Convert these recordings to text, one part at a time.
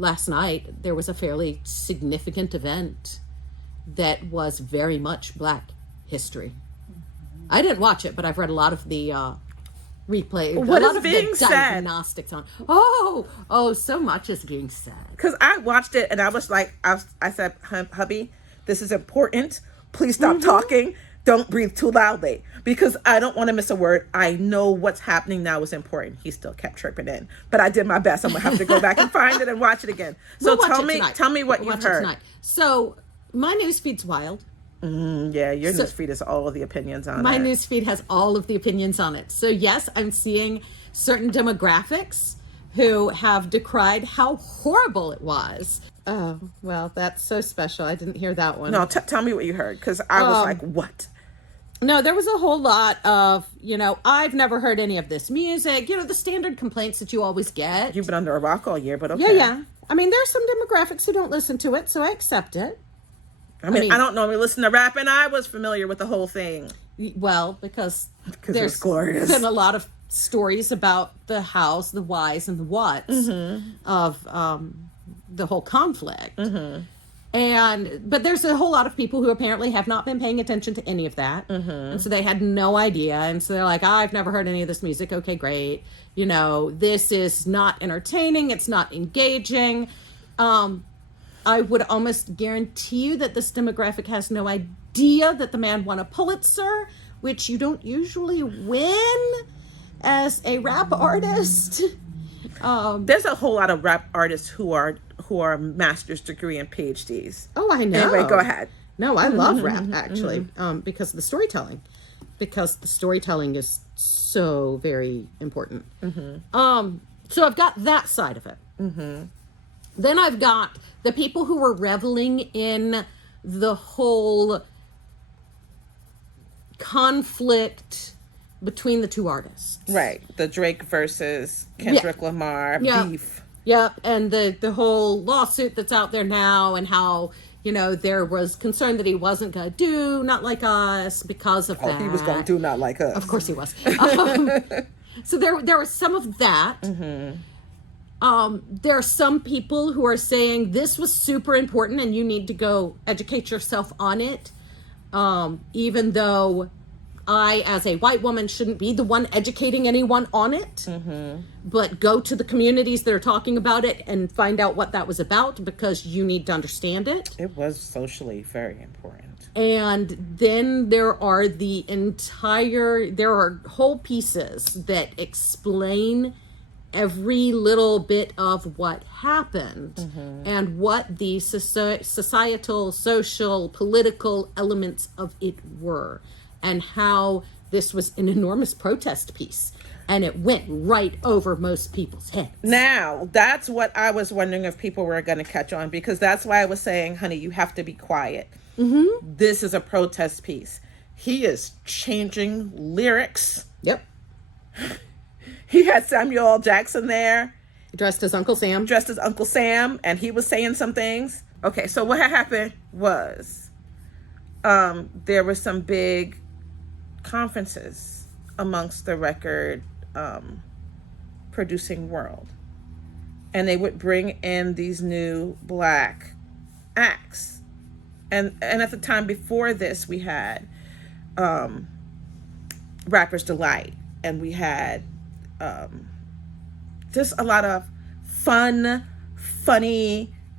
last night there was a fairly significant event that was very much Black history. I didn't watch it, but I've read a lot of the replay. What a lot is of being the said? Diagnostics on. Oh, so much is being said. Because I watched it and I was like, I said, hubby, this is important. Please stop talking. Don't breathe too loudly because I don't want to miss a word. I know what's happening now is important. He still kept chirping in, but I did my best. I'm gonna have to go back and find it and watch it again. So tell me what you've heard. So my newsfeed's wild. Yeah, your newsfeed is all of the opinions on it. My newsfeed has all of the opinions on it. So yes, I'm seeing certain demographics who have decried how horrible it was. Oh, well, that's so special. I didn't hear that one. No, tell me what you heard, because I was like, what? No, there was a whole lot of, I've never heard any of this music. The standard complaints that you always get. You've been under a rock all year, but okay. Yeah. I mean, there's some demographics who don't listen to it, so I accept it. I mean, I don't normally listen to rap, and I was familiar with the whole thing. Well, because there's glorious. Been a lot of stories about the hows, the whys, and the whats of the whole conflict. But there's a whole lot of people who apparently have not been paying attention to any of that. And so they had no idea. And so they're like, I've never heard any of this music. Okay, great. This is not entertaining. It's not engaging. I would almost guarantee you that this demographic has no idea that the man won a Pulitzer, which you don't usually win as a rap artist. There's a whole lot of rap artists who are master's degree and PhDs. Oh, I know. Anyway, go ahead. No, I love rap, actually, because of the storytelling. Because the storytelling is so very important. So I've got that side of it. Then I've got the people who were reveling in the whole conflict between the two artists. Right. The Drake versus Kendrick Lamar beef. Yep. And the whole lawsuit that's out there now, and how, there was concern that he wasn't going to do Not Like Us because of that. He was going to do Not Like Us. Of course he was. So there was some of that. There are some people who are saying this was super important and you need to go educate yourself on it. Even though I, as a white woman, shouldn't be the one educating anyone on it. But go to the communities that are talking about it and find out what that was about, because you need to understand it. It was socially very important. And then there are whole pieces that explain every little bit of what happened and what the societal, social, political elements of it were, and how this was an enormous protest piece, and it went right over most people's heads. Now, that's what I was wondering if people were going to catch on, because that's why I was saying, honey, you have to be quiet. This is a protest piece. He is changing lyrics. Yep. He had Samuel L. Jackson there. Dressed as Uncle Sam. And he was saying some things. Okay, so what had happened was there were some big conferences amongst the record producing world. And they would bring in these new Black acts. And at the time before this, we had Rapper's Delight, and we had just a lot of funny,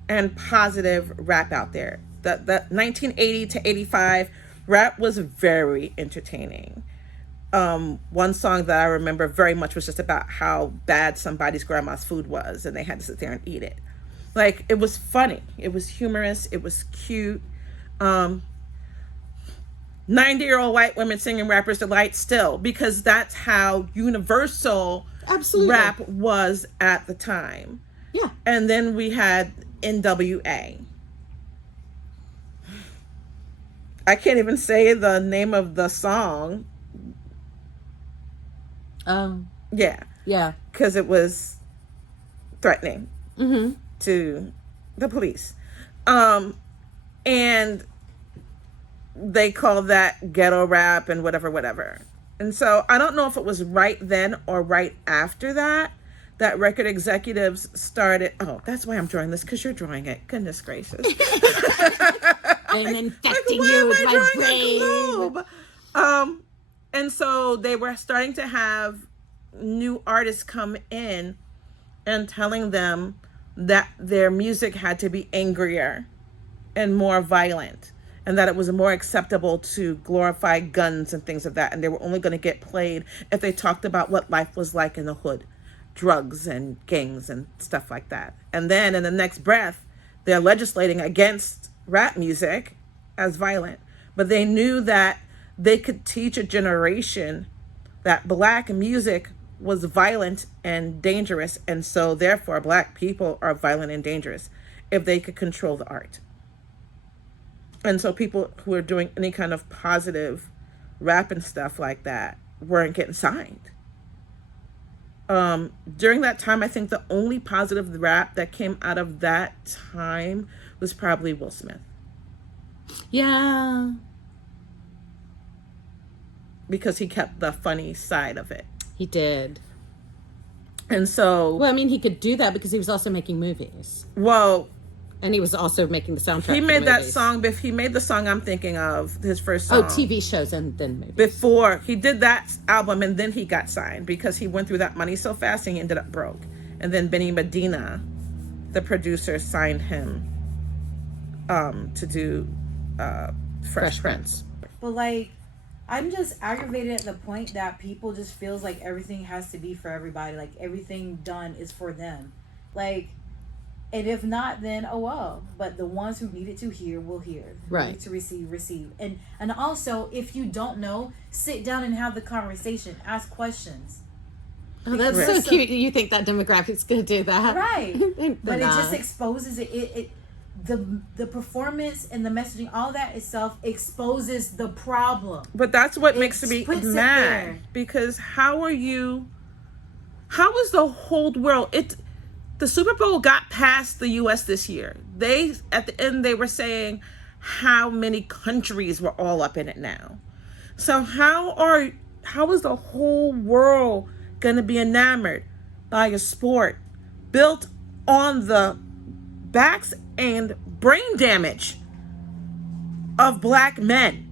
and positive rap out there. The 1980 to 85 rap was very entertaining. One song that I remember very much was just about how bad somebody's grandma's food was, and they had to sit there and eat it. Like, it was funny. It was humorous. It was cute. 90-year-old white women singing Rapper's Delight still, because that's how universal rap was at the time. Yeah. And then we had NWA. I can't even say the name of the song. Yeah. Yeah. Because it was threatening to the police. And they call that ghetto rap and whatever. And so I don't know if it was right then or right after that that record executives started. Oh, that's why I'm drawing this, because you're drawing it. Goodness gracious. I'm infecting you with my brain. And so they were starting to have new artists come in and telling them that their music had to be angrier and more violent, and that it was more acceptable to glorify guns and things of that, and they were only going to get played if they talked about what life was like in the hood, drugs and gangs and stuff like that. And then in the next breath, they're legislating against rap music as violent. But they knew that they could teach a generation that Black music was violent and dangerous, and so therefore Black people are violent and dangerous if they could control the art. And so people who are doing any kind of positive rap and stuff like that weren't getting signed. During that time, I think the only positive rap that came out of that time was probably Will Smith. Yeah. Because he kept the funny side of it. He did. And so... Well, I mean, he could do that because he was also making movies. Well... And he was also making the soundtrack. He made that song. He made the song I'm thinking of, his first song. Oh, TV shows and then movies. Before he did that album, and then he got signed because he went through that money so fast and he ended up broke. And then Benny Medina, the producer, signed him to do Fresh Prince. But like, I'm just aggravated at the point that people just feels like everything has to be for everybody. Like everything done is for them. Like. And if not, then oh well. But the ones who needed to hear will hear. Right. Need to receive. And also, if you don't know, sit down and have the conversation. Ask questions. Oh, that's so cute. You think that demographic's going to do that? Right. But not. it just exposes it. The performance and the messaging, all that itself exposes the problem. But that's what makes me mad. Because how is the whole world... The Super Bowl got past the U.S. this year. At the end, they were saying how many countries were all up in it now. So how is the whole world going to be enamored by a sport built on the backs and brain damage of Black men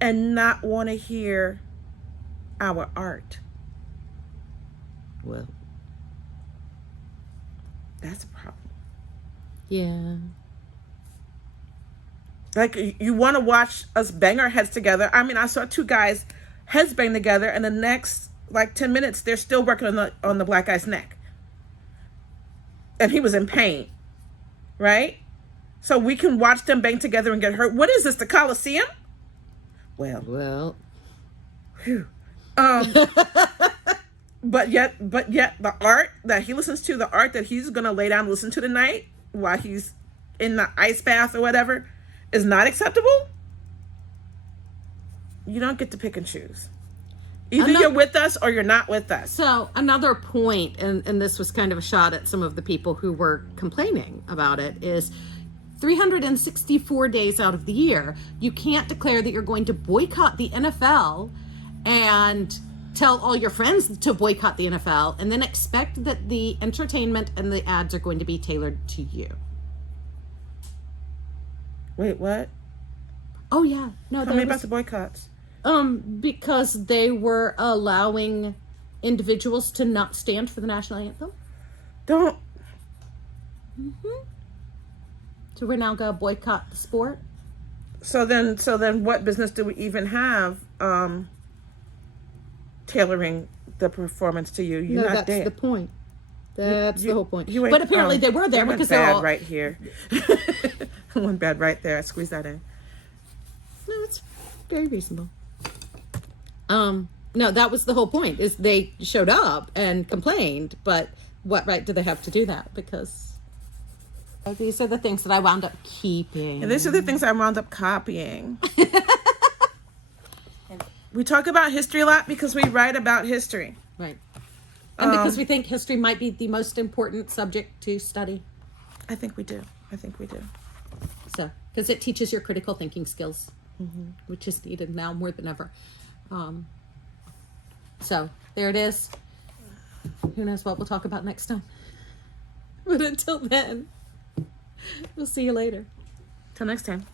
and not want to hear our art? Well, that's a problem. Yeah. Like, you want to watch us bang our heads together. I mean, I saw two guys heads bang together, and the next, 10 minutes, they're still working on the Black guy's neck. And he was in pain. Right? So we can watch them bang together and get hurt. What is this, the Colosseum? Well. Whew. But yet the art that he listens to, the art that he's going to lay down and listen to tonight while he's in the ice bath or whatever, is not acceptable? You don't get to pick and choose. Either you're with us or you're not with us. So another point, and this was kind of a shot at some of the people who were complaining about it, is 364 days out of the year, you can't declare that you're going to boycott the NFL and tell all your friends to boycott the NFL and then expect that the entertainment and the ads are going to be tailored to you. Wait, what? Oh yeah. No, tell me about the boycotts. Because they were allowing individuals to not stand for the national anthem. Don't. Mm-hmm. So we're now gonna boycott the sport. So then what business do we even have tailoring the performance to you? You're not there. That's the point. That's the whole point. But apparently they were there because they're all right here. One bad right there. I squeezed that in. No, it's very reasonable. No, that was the whole point, is they showed up and complained, but what right do they have to do that? Because these are the things that I wound up keeping. And these are the things I wound up copying. We talk about history a lot because we write about history. Right. And because we think history might be the most important subject to study. I think we do. So, because it teaches your critical thinking skills, which is needed now more than ever. So, there it is. who knows what we'll talk about next time. But until then, we'll see you later. Till next time.